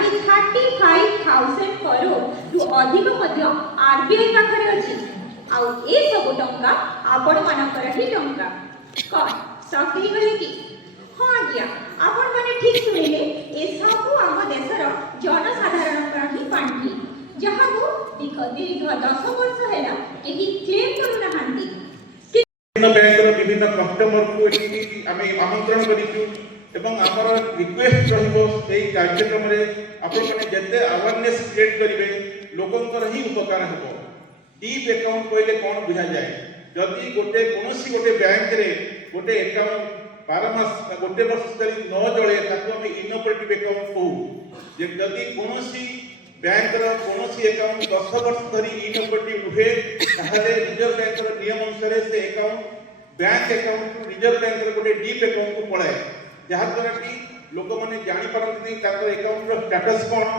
ଯାହାକି 35,000 करोड़ अधिक आरबीआई पाखरे अछि आउ ए सब टंका आपण मानकर ही टंका कौन सब ही गले कि हाँ आज्ञा आपण माने ठीक सुनिले ए सब आम देशर जनसाधारण ही पांठी जहाँ दीर्घ 10 वर्ष हैला केही क्लेम करू नाहांती विभिन्न बैंकर विभिन्न कस्टमर को एठी आमे आमंत्रण करिछु एवं आमर रिक्वेस्ट रहबो एई कार्यक्रम रे आपण माने जते अवेयरनेस क्रिएट करिवे लोकंकर ही उपकार हेबो। डीप अकाउंट कहले कोन बुझा जाए जदि गोटे कोनोसी गोटे बैंक रे गोटे अकाउंट 12 मास गोटे वर्ष धरि न चले ताको हम इनऑपरेटिव अकाउंट कहू जे जदि कोनोसी बैंक रो कोनोसी अकाउंट 10 वर्ष धरि इनऑपरेटिव रुहे ताहाले रिजर्व बैंक रो नियम अनुसार से account bank account Reserve Bank रो गोटे डीप अकाउंट को पड़ाए जहाँ द्वारा कि लोक मैंने जानी पारती अकाउंट स्टेटस कौन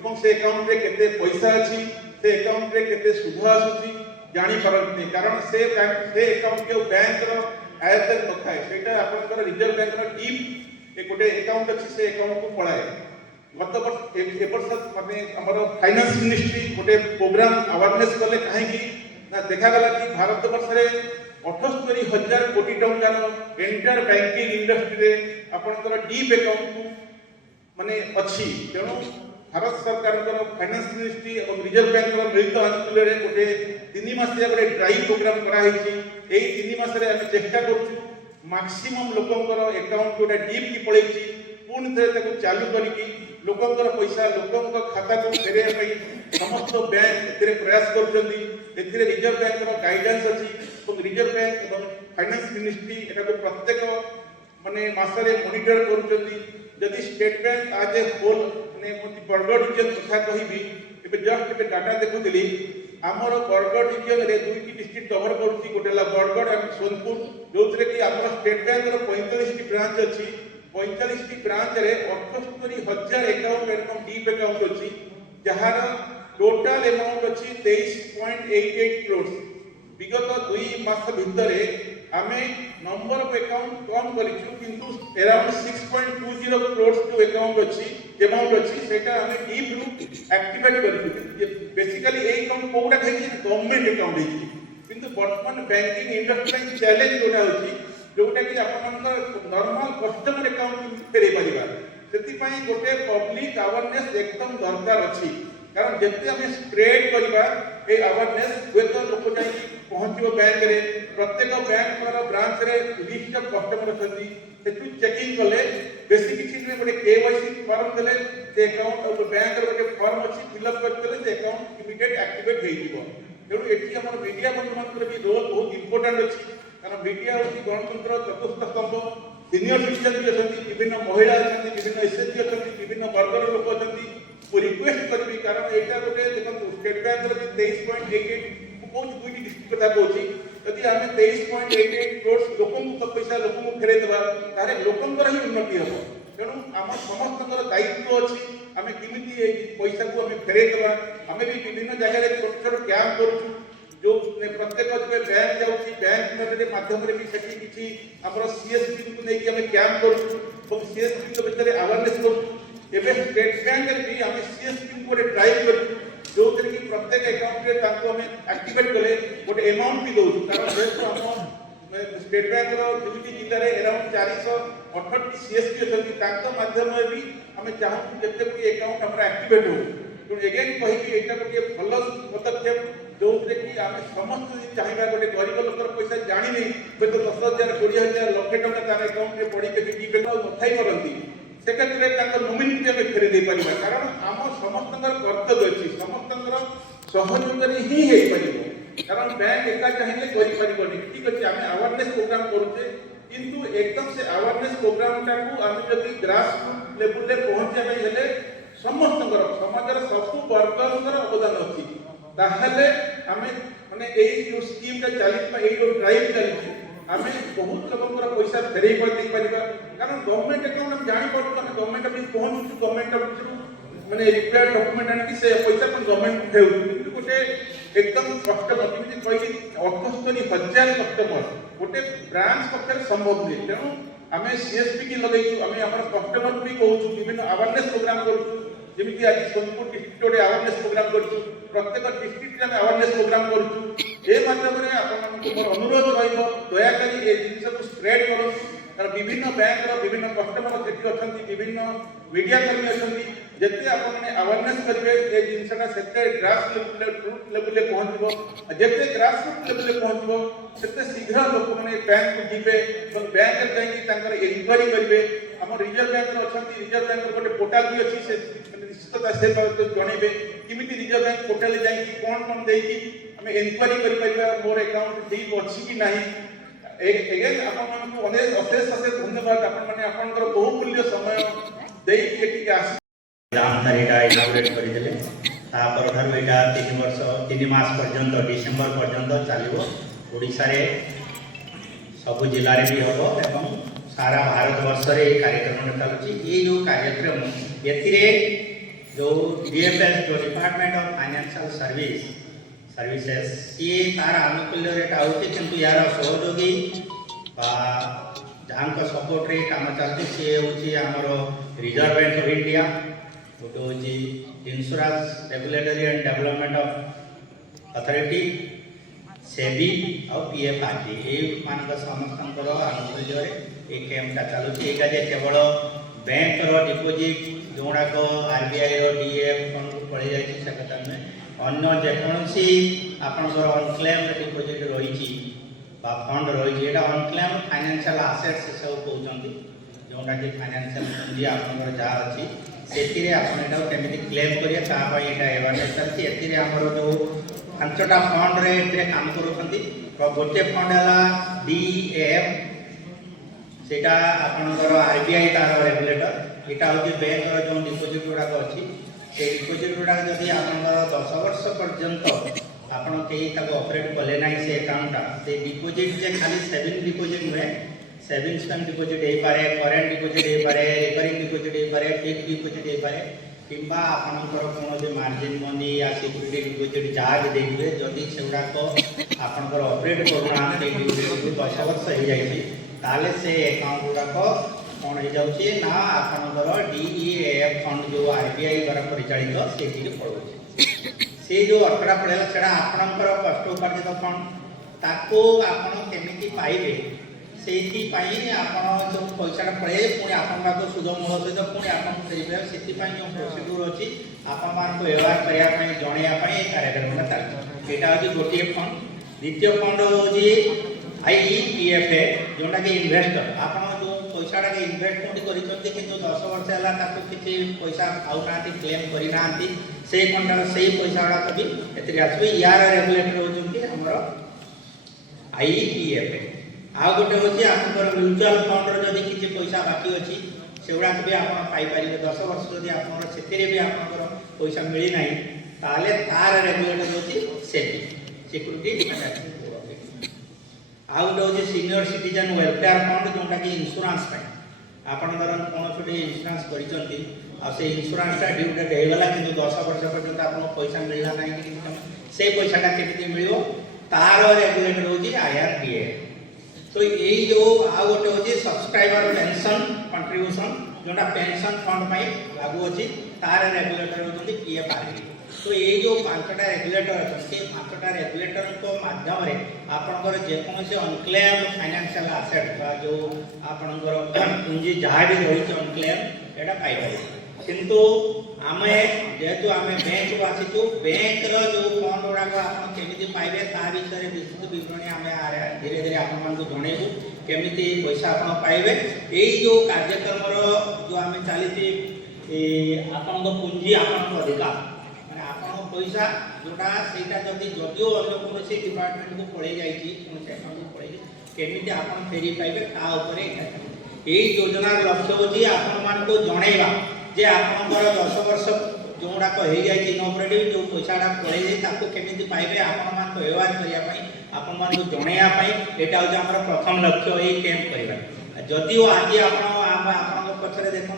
एवं से अकाउंट रे केते पैसा अच्छी से अकाउंट रे केते सुध आसुची जानी पारती कारण से अकाउंट के बैंक रो आयत्तर नथाए सेटा आपनकर रिजर्व बैंक रो डीप एक गोटे अकाउंट अच्छी से अकाउंट को पड़ाए गत वर्ष ए वर्ष माने हमर फाइनेंस मिनिस्ट्री गोटे प्रोग्राम अवेयरनेस कले काहे कि ना देखा गला कि भारत वर्ष रे 78,000 कोटी टंकार एंटायर बैंकिंग इंडस्ट्री रे आपनकर डीप अकाउंट को माने अच्छी तेणु भारत सरकार फाइनेंस मिनिस्ट्री और रिजर्व बैंक मिलित अनुकूल गोटे 3 मासिया गोटे ड्राइव प्रोग्राम कराई एई 3 मास रे आमे चेष्टा करछु मैक्सिमम लोकंकर अकाउंट गोटे डीप की पळैछि पुणी थे ताको चालू करिकि लोकंकर पैसा लोकंक खाता को फेरे पई समस्त बैंक एथिरे प्रयास करछन्ती एथिरे रिजर्व बैंक रो गाइडेंस अछि और रिजर्व बैंक और फाइनेंस मिनिस्ट्री एटा को प्रत्येक माने मासरे मॉनिटर करूछन्ती जदि स्टेट बैंक आज ए होल माने मोती बरगढ़ रीजन कथा कहिबी एबे जस्ट एबे डाटा देखुथिली हमर बरगढ़ रीजन रे दुईटी डिस्ट्रिक्ट कवर करूची गोटेला बरगढ़ और सोनपुर जोथरे कि हमर स्टेट बैंक रो 45 टी ब्रांच अछि 45 टी ब्रांच रे 78,000 अकाउंट एवं डीप अकाउंट अछि जहार टोटल अमाउंट अछि 23.88 करोड़ विगत 2 मास भितरे आमे नंबर ऑफ अकाउंट कम करिछु किंतु अराउंड 6.20 करोड़ जो अकाउंट अछि अमाउंट अछि सेटा आमे डीप रु एक्टिवेट करिछु बेसिकली ए अकाउंट कोडा खाइ गवर्नमेंट अकाउंट है किंतु वर्तमान बैंकिंग इंडस्ट्री चैलेंज जोटा अछि जोटा कि आपनकर नॉर्मल कस्टमर अकाउंट फेरे परिबा सेति पई गोटे पब्लिक अवेयरनेस एकदम दरकार अछि कारण जते हम स्प्रेड करबा ए अवेयरनेस वे तो लोक जाई पहुंचबो बैंक रे प्रत्येक बैंक रो ब्रांच रे लिस्ट ऑफ कस्टमर अछंती सेतु चेकिंग कले बेसी किछि ने गोटे केवाईसी फॉर्म देले से अकाउंट और बैंक रो गोटे फॉर्म अछि फिल अप कर देले से अकाउंट इमीडिएट एक्टिवेट हेइ दिबो तेणु एठी हमर मीडिया बंधुमानकर भी रोल बहुत इंपोर्टेंट अछि कारण मीडिया होती गणतंत्र चतुर्थ स्तंभ सीनियर सिटीजन भी अच्छी विभिन्न महिला अच्छा विभिन्न एसएचजी अच्छा विभिन्न वर्गर लोक अच्छा रिक्वेस्ट करी कारण यहाँ गोटे देखो स्टेट बैंक 23.88 कौन दुईटी डिस्ट्रिक्ट कथा कौन यदि आम 23.88 करोड़ लोक पैसा लोक फेरे देवा तारे लोकंर ही उन्नति हम तेणु आम समस्त दायित्व अच्छी आम केमी पैसा को फेरे देवा आम भी विभिन्न जगह छोट छोट कैंप करूँ जो प्रत्येक बैंक जाऊँगी बैंक माध्यम भी सेठी किसी हमर सीएसपी को लेकिन आम कैंप करूँ सीएसपी भितर अवेयरनेस करूँ एवं स्टेट बैंक भी आम सीएसपी को गोटे ड्राइव करूँ जो कि प्रत्येक अकाउंट रे ताको हम एक्टिवेट कले गोटे अमाउंट भी दउछु कारण जेतो हम स्टेट बैंक रो दुईटी जिल्ला रे अराउंड 468 सीएसपी अछंती ताको माध्यम भी हम चाहू जते भी अकाउंट हमरा एक्टिवेट हो तो अगेन कहि कि एटा गोटे भल पदक्षेप जो कि आम समस्त चाहिए गोटे गरीब लोकर पैसा जानी नहीं तो 10,000 20,000 लक्ष टका तार अकाउंट रे पड़ी के डीपे नथाई करती से क्षेत्र में नोमिनिटी आम फेरे दे पारिबा कारण आम समस्त कर्तव्य अच्छी समस्त सहयोग ही हो पार कारण बैंक एका चाहिए करें ठीक अच्छे आम अवेयरनेस प्रोग्राम करुचे किंतु एकदम से अवेयरनेस प्रोग्राम टाकू आम जब ग्रास रूट लेवल रे पहुंचा हेले समस्त समाजर सबु वर्गर अवदान अच्छी ताहले आमे माने एई जो स्कीम का चली एई जो ड्राइव चली आमे बहुत लोगों पैसा फेरे दे पारिबा कारण गवर्नमेंट अकाउंट हम जानि पड़ो हम गवर्नमेंट भी पहुंचु गवर्नमेंट माने रिक्वायर्ड डॉक्यूमेंट आनि कि से पैसा पण गवर्नमेंट फेउ किंतु गोटे एकदम कस्टमर किमिति कहि 78,000 कस्टमर गोटे ब्रांच पक्षर संभव नहीं तेणु आमे सीएसपी की लगैछु आमे हमर कस्टमर भी कहूछु विभिन्न अवेयरनेस प्रोग्राम करू ଯେମିତି ଆଜି ସୋନପୁର ଡିଷ୍ଟ୍ରିକ୍ଟ ଗୋଟେ ଆୱାରନେସ୍ ପ୍ରୋଗ୍ରାମ କରୁଛୁ, ପ୍ରତ୍ୟେକ ଡିଷ୍ଟ୍ରିକ୍ଟରେ ଆମେ ଆୱାରନେସ୍ ପ୍ରୋଗ୍ରାମ କରୁଛୁ। ଏ ମାଧ୍ୟମରେ ଆପଣମାନଙ୍କୁ ମୋର ଅନୁରୋଧ ରହିବ, ଦୟାକରି ଏ ଜିନିଷକୁ ସ୍ପ୍ରେଡ୍ କରନ୍ତୁ। କାରଣ ବିଭିନ୍ନ ବ୍ୟାଙ୍କର ବିଭିନ୍ନ କଷ୍ଟମର ସେଠି ଅଛନ୍ତି, ବିଭିନ୍ନ ମିଡ଼ିଆ କର୍ମୀ ଅଛନ୍ତି। ଯେତେ ଆପଣମାନେ ଆୱାରନେସ୍ କରିବେ ଏ ଜିନିଷଟା ସେତେ ଗ୍ରାସ୍ ଲେବୁଲରେ ପହଞ୍ଚିବ। ଯେତେ ଗ୍ରାସ୍ ରୁଟ୍ ଲେବୁଲରେ ପହଞ୍ଚିବ ସେତେ ଶୀଘ୍ର ଲୋକମାନେ ବ୍ୟାଙ୍କକୁ ଯିବେ ଏବଂ ବ୍ୟାଙ୍କରେ ଯାଇକି ତାଙ୍କର ଏନକ୍ୱାରି କରିବେ। ଆମ ରିଜର୍ଭ ବ୍ୟାଙ୍କରେ ଅଛନ୍ତି, ରିଜର୍ଭ ବ୍ୟାଙ୍କର ଗୋଟେ ପୋର୍ଟାଲ ବି ଅଛି, ସେ ନିଶ୍ଚିତ ସେ ଜଣେଇବେ କେମିତି ରିଜର୍ଭ ବ୍ୟାଙ୍କ ପୋର୍ଟାଲରେ ଯାଇକି କ'ଣ ଦେଇକି ଆମେ ଏନକ୍ୱାରି କରିପାରିବା ମୋର ଆକାଉଣ୍ଟ ଠିକ୍ ଅଛି କି ନାହିଁ। ଏଗେନ୍ ଆପଣମାନଙ୍କୁ ଅଶେଷ ଧନ୍ୟବାଦ। ଆପଣମାନେ ଆପଣଙ୍କର ବହୁମୂଲ୍ୟ ସମୟ ଦେଇକି ଏଠିକି ଆସି ଏଇଟା ଇନାଗୁରେଟ୍ କରିଦେଲେ। ତାପରଠାରୁ ଏଇଟା 3 ବର୍ଷ 3 ମାସ ପର୍ଯ୍ୟନ୍ତ ଡିସେମ୍ବର ପର୍ଯ୍ୟନ୍ତ ଚାଲିବ। ଓଡ଼ିଶାରେ ସବୁ ଜିଲ୍ଲାରେ ବି ହେବ ଏବଂ ସାରା ଭାରତ ବର୍ଷରେ এই କାର୍ଯ୍ୟକ୍ରମଟା ଚାଲୁଛି। এই ଯେଉଁ କାର୍ଯ୍ୟକ୍ରମ ଏଥିରେ ଯେଉଁ DFS ଯେଉଁ ଡିପାର୍ଟମେଣ୍ଟ ଅଫ୍ ଫାଇନାନ୍ସିଆଲ ସର୍ଭିସେସ୍ ସିଏ ତାର ଆନୁକୂଲ୍ୟ ରେଟ୍ ଆଉଛି, କିନ୍ତୁ ୟାର ସହଯୋଗୀ ବା ଯାହାଙ୍କ ସପୋର୍ଟରେ କାମ ଚାଲିଛି ସିଏ ହେଉଛି ଆମର ରିଜର୍ଭ ବ୍ୟାଙ୍କ ଅଫ୍ ଇଣ୍ଡିଆ, ଗୋଟେ ହେଉଛି insurance regulatory and development of authority, SEBI ଆଉ PFRD। ଏଇମାନଙ୍କ ସମସ୍ତଙ୍କର ଆନୁକୂଲ୍ୟରେ এই ক্যাম্পটা চালুଛି। এইটা যে কেবল ব্যাଙ୍କର ডিপোজিট ଯେଉଁଗୁଡ଼ାକ RBIର DF ଫଣ୍ଡକୁ ପଳେଇ ଯାଇଛି ସେ କଥା ନୁହେଁ, ଅନ୍ୟ ଯେକୌଣସି ଆପଣଙ୍କର ଅନକ୍ଲେମ୍ଡ ଡିପୋଜିଟ୍ ରହିଛି ବା ଫଣ୍ଡ ରହିଛି, ଏଇଟା ଅନକ୍ଲେମ୍ଡ ଫାଇନାନ୍ସିଆଲ ଆସେଟ୍ସ ସେସବୁ କହୁଛନ୍ତି। ଯେଉଁଟାକି ଫାଇନାନ୍ସିଆଲ ପୁଞ୍ଜି ଆପଣଙ୍କର ଯାହା ଅଛି ସେଥିରେ ଆପଣ ଏଟାକୁ କେମିତି କ୍ଲେମ୍ କରିବେ ତା ପାଇଁ ଏଇଟା ଆୱାରନେସ୍ ଚାଲିଛି। ଏଥିରେ ଆମର ଯେଉଁ 5ଟା ଫଣ୍ଡରେ ଏଥିରେ କାମ କରୁଛନ୍ତି। ଗୋଟିଏ ଫଣ୍ଡ ହେଲା DEF, সেটা আপনার RBI তার রেগুলেটর। এটা হচ্ছে ব্যাঙ্কর যে ডিপোজিট গুড়াক অছি সেই ডিপোজিট গুড়াক যদি আপনার 10 বর্ষ পর্যন্ত আপনার কেই তাকে অপারেট কলে না সে আকাউন্টটা, সেই ডিপোজিট যে খালি সেভিং ডিপোজিট নুহে, সেভিংস ব্যাঙ্ক ডিপোজিট হইপারে, করেন্ট ডিপোজিট হইপারে, রিকরিং ডিপোজিট হইপারে, ফিক্সড ডিপোজিট হইপারে, কিংবা আপনার কোণী মার্জিন মনি या সিক্যুরিটি ডিপোজিট যা বি দেখবে যদি সেগুড়াক আপনার অপারেট করুনা সেই ডিপোজিট 10 বর্ষ হয়ে যাই তাহলে সে আকাউন্ট গুড়াক কোণ হয়ে যাচ্ছে না আপনার DEF ফন্ড যে RBI দ্বারা পরিচালিত সেটিকে পড়ুছে। সে যে অর্থটা পড়েলা সেটা আপনার কষ্ট উপার্জিত ফন্ড, তাকে আপনার কেমিতি পাইবে সেইপাই আপনার যে পয়সাটা পড়ে পুঁ আপনার সুদ মূল সহিত পুঁ আপনার ফেরিপার, সেপাই যে প্রোসিডিউর অছি আপনার ব্যবহার করা জনাইবা এই কার্যক্রমটা চালছে। এটা হচ্ছে গোটিয়ে ফন্ড। দ্বিতীয় ফন্ড হচ্ছে IEPFA, जोटा कि इन्वेस्टर आप जो पैसाटा के इन्वेस्टमेंट करते कि 10 वर्ष है किसी पैसा आउना क्लेम करना से फंड से पैसा गुड़ाक भी आसवे। यार रेगुलेटर होती आमर IEPFA। आउ गोटे हूँ आप म्यूचुआल फंड जदि किसी पैसा बाकी अच्छी से गुड़ाक भी आपपारे 10 वर्ष जब आप भी आप पैसा मिलना ताले तार रेगुलेटर होती सेबी सिक्यूरिटी। आउ गोटे हूँ सीनियर सिटीजन वेलफेयर फंड, जोटा कि इन्शुरांस आपड़ धर कौन गोटे इन्शुरांस कर इन्शुरांसटा ड्यू डेट होगा कि 10 वर्ष पर्यटन आप पैसा मिलला ना से पैसाटा केमी मिल तार रेगुलेटर हूँ IRDA। तो यही जो आउ गोटे हूँ सब्सक्राइबर पेंशन कंट्रीब्यूशन जोटा पेंशन फंड लागू अच्छी तार रेगुलेटर होती PFRD। तो ये जो 5टा रेगुलेटर अच्छे 5टा रेगुलेटर माध्यम आपंकर जेकोसी अनक्लेम फाइनेंशियल आसेट जो आपंकर पुंजी जहाँ भी रही अनक्लेम एटा पाइपर। किंतु आम जेहेतु आम बैंक को आसीचु बैंक जो फंड गुड़ाक आपमी पाइबे ता विषय विस्तृत विवरणी आम धीरे धीरे आपको जनइबू केमी पैसा आप पाइबे। यही जो कार्यक्रम जो आम चली आपण पुंजी आपण अधिकार पैसा जोटा सेटा जदि जदिओ अन्य कौन डिपार्टमेंट को पड़े जाइए कौन अकाउंट को पड़े केमी आप फेरी पाइबे ता यही योजनार लक्ष्य हूँ आपण को जनइबा जे आपंकर 10 वर्ष जो गुड़ाक हो जाए इनऑपरेटिव जो पैसाटा पड़े केमी पाइबे आपण व्यवहार करने आपण जनवाई यहाँ हूँ आम प्रथम लक्ष्य ये कैंप करवा। जदिओ आज आप पचर देखो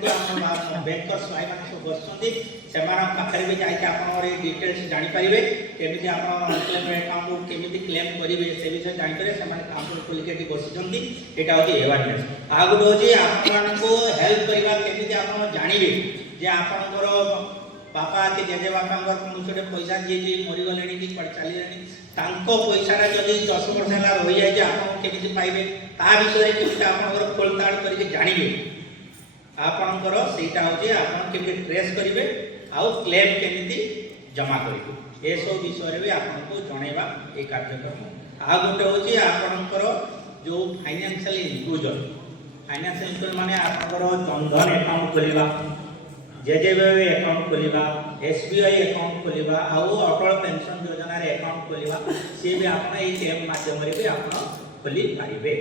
बैंकर्स भाई मैंने सब बसुँच से पाखे भी जाए डिटेल्स जानीपारे केमी आप अकाउंट केमी क्लेम करेंगे से विषय जानीपारे से अकाउंट खोलिक बसी यहाँ हूँ अवेयरनेस। आ गए हूँ आपको हेल्प करवा केमी आप जानवे जे आपंकर बापा कि जेजे बापांगर कौन पैसा जी मरीगले कि चलीगले पैसा जदि 10 वर्ष है रही जाए आप केमी पाइबे ता विषय केमी आप खोलताड़ करके जानवे आपणकर सेटा हूँ आप ट्रेस करेंगे आउ क्लेम केमी जमा करेंगे ये सब विषय भी आपको जनवा ये कार्यक्रम आ गोटे हूँ आपणकर जो फाइनेंशियल इंक्लूजन माने आपणकर जनधन अकाउंट खोलिबा जेजेबीवाई अकाउंट खोलिबा एसबीआई अकाउंट खोलिबा आउ अटल पेंशन योजना रे अकाउंट खोलिबा सी भी आपन ए कैम्प माध्यम रे भी आपन खोली पारिबे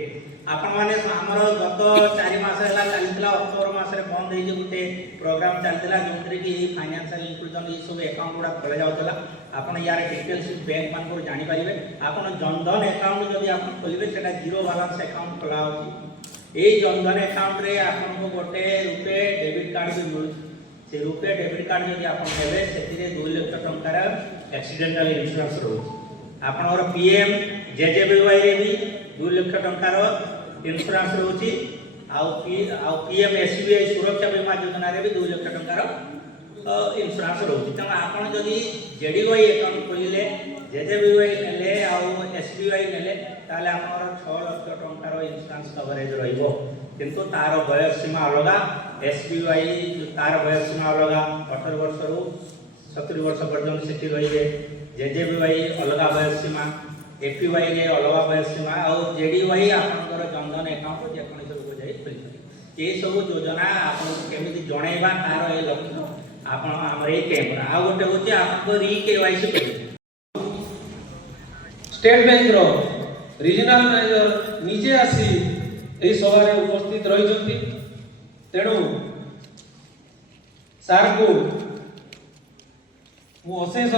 आपन माने हमर गत 4 मास हला चलतिला अक्टोबर मास रे बंद हे जे गुटे प्रोग्राम चलतिला जोंतरे कि ए फाइनेंशियल इंक्लूजन ए सब अकाउंट गुडा खोला जाउतला आपन यार डिटेल्स बैंक मान को जानि पारिबे आपन जनधन अकाउंट जदि आपन खोलिबे सेटा जीरो बैलेंस अकाउंट खोला होची ए जनधन अकाउंट रे आपन को गोटे रुपे डेबिट कार्ड भी मिलु से रुपे डेबिट कार्ड जदि आपन नेबे सेतिरे 2 लाख टंकार एक्सीडेंटल इंश्योरेंस रहू आपनर पीएम जेजेबीवाई रे भी 2 लाख टंकार इंश्योरेंस रहउची आउ पीएम एसबीआई सुरक्षा बीमा योजना रे भी 2 लाख टंकार इंश्योरेंस रहउची त आपन जदि जेडीवाई अकाउंट खोलिले जेजेबीवाई नेले आउ एसबीआई नेले ताले आपनर 6 लाख टंकार इंश्योरेंस कवरेज रहइबो किंतु तार बयस सीमा अलग एसबीआई तार बयस सीमा अलग 18 वर्ष रु 70 वर्ष पर्यंत सेठी रहिबे जेजेबीवाई अलग बयस सीमा एपीवाई रे अलग बयस सीमा और जेडीवाई आपनकर जनधन अकाउंट जे कोन सब को जाई खोली ए सब योजना आपन केमिति जणैबा तार ए लक्ष्य आपन हमर ए कैम्प आ गोटे होचे आपन री केवाईसी करी स्टेट बैंक रो रीजनल मैनेजर निजे आसी ए सभा उपस्थित रही तेणु सार को अशेष